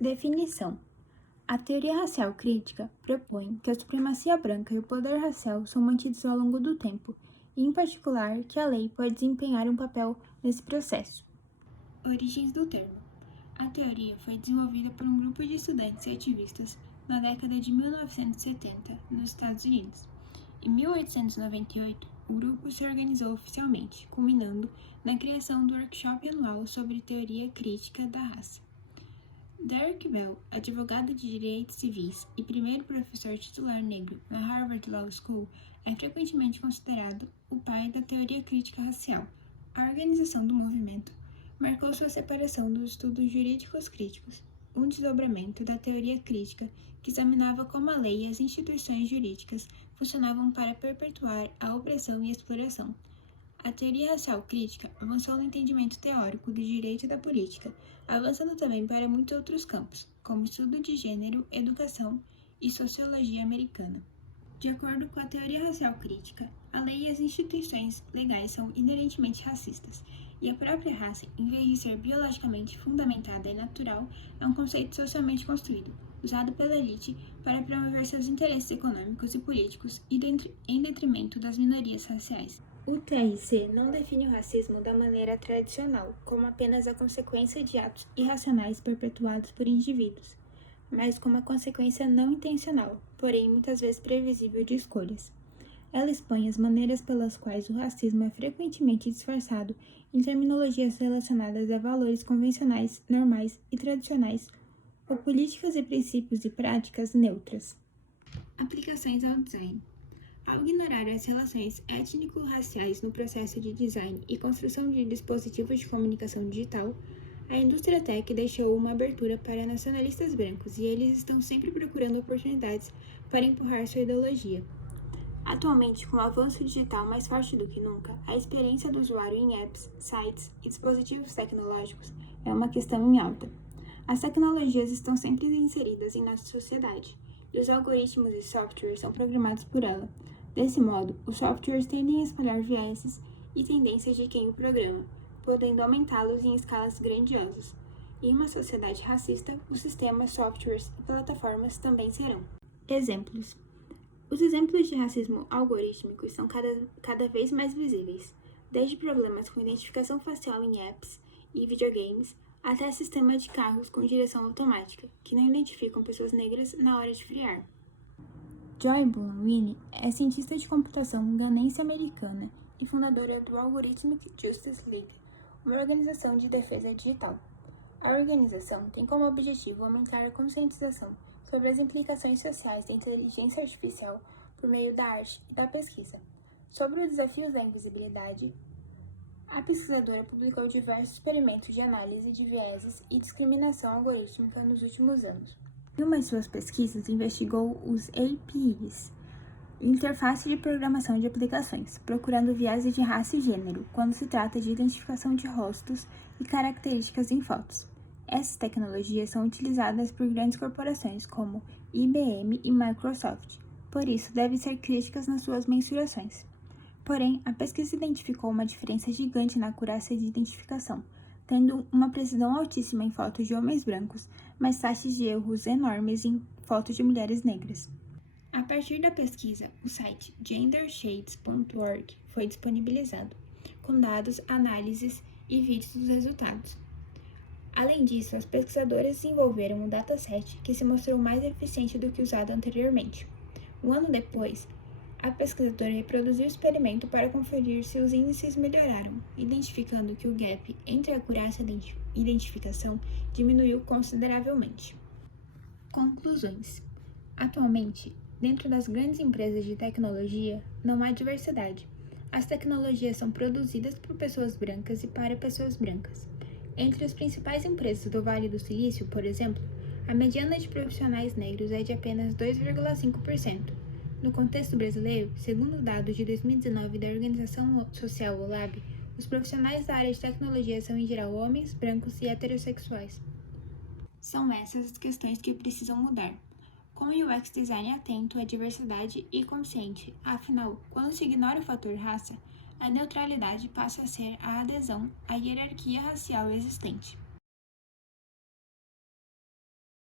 Definição: a teoria racial crítica propõe que a supremacia branca e o poder racial são mantidos ao longo do tempo, e, em particular, que a lei pode desempenhar um papel nesse processo. Origens do termo: a teoria foi desenvolvida por um grupo de estudantes e ativistas na década de 1970, nos Estados Unidos. Em 1898, o grupo se organizou oficialmente, culminando na criação do workshop anual sobre teoria crítica da raça. Derek Bell, advogado de direitos civis e primeiro professor titular negro na Harvard Law School, é frequentemente considerado o pai da teoria crítica racial. A organização do movimento marcou sua separação dos estudos jurídicos críticos, um desdobramento da teoria crítica que examinava como a lei e as instituições jurídicas funcionavam para perpetuar a opressão e a exploração. A teoria racial crítica avançou no entendimento teórico do direito e da política, avançando também para muitos outros campos, como estudo de gênero, educação e sociologia americana. De acordo com a teoria racial crítica, a lei e as instituições legais são inerentemente racistas, e a própria raça, em vez de ser biologicamente fundamentada e natural, é um conceito socialmente construído, usado pela elite para promover seus interesses econômicos e políticos em detrimento das minorias raciais. O TRC não define o racismo da maneira tradicional, como apenas a consequência de atos irracionais perpetuados por indivíduos, mas como a consequência não intencional, porém muitas vezes previsível de escolhas. Ela expõe as maneiras pelas quais o racismo é frequentemente disfarçado em terminologias relacionadas a valores convencionais, normais e tradicionais, ou políticas e princípios e práticas neutras. Aplicações ao design. Ao ignorar as relações étnico-raciais no processo de design e construção de dispositivos de comunicação digital, a indústria tech deixou uma abertura para nacionalistas brancos e eles estão sempre procurando oportunidades para empurrar sua ideologia. Atualmente, com o avanço digital mais forte do que nunca, a experiência do usuário em apps, sites e dispositivos tecnológicos é uma questão em alta. As tecnologias estão sempre inseridas em nossa sociedade, e os algoritmos e softwares são programados por ela. Desse modo, os softwares tendem a espalhar vieses e tendências de quem o programa, podendo aumentá-los em escalas grandiosas. Em uma sociedade racista, os sistemas, softwares e plataformas também serão. Exemplos. Os exemplos de racismo algorítmico são cada vez mais visíveis, desde problemas com identificação facial em apps e videogames, até sistemas de carros com direção automática, que não identificam pessoas negras na hora de frear. Joy Buolamwini é cientista de computação ganense americana e fundadora do Algorithmic Justice League, uma organização de defesa digital. A organização tem como objetivo aumentar a conscientização sobre as implicações sociais da inteligência artificial por meio da arte e da pesquisa. Sobre os desafios da invisibilidade, a pesquisadora publicou diversos experimentos de análise de vieses e discriminação algorítmica nos últimos anos. Em uma de suas pesquisas, investigou os APIs, interface de programação de aplicações, procurando vieses de raça e gênero, quando se trata de identificação de rostos e características em fotos. Essas tecnologias são utilizadas por grandes corporações como IBM e Microsoft, por isso devem ser críticas nas suas mensurações. Porém, a pesquisa identificou uma diferença gigante na acurácia de identificação, tendo uma precisão altíssima em fotos de homens brancos, mas taxas de erros enormes em fotos de mulheres negras. A partir da pesquisa, o site gendershades.org foi disponibilizado, com dados, análises e vídeos dos resultados. Além disso, as pesquisadoras desenvolveram um dataset que se mostrou mais eficiente do que usado anteriormente. Um ano depois, a pesquisadora reproduziu o experimento para conferir se os índices melhoraram, identificando que o gap entre a acurácia e a identificação diminuiu consideravelmente. Conclusões. Atualmente, dentro das grandes empresas de tecnologia, não há diversidade. As tecnologias são produzidas por pessoas brancas e para pessoas brancas. Entre as principais empresas do Vale do Silício, por exemplo, a mediana de profissionais negros é de apenas 2,5%. No contexto brasileiro, segundo dados de 2019 da organização social OLAB, os profissionais da área de tecnologia são em geral homens, brancos e heterossexuais. São essas as questões que precisam mudar. Com o UX design atento à diversidade e consciente, afinal, quando se ignora o fator raça, a neutralidade passa a ser a adesão à hierarquia racial existente.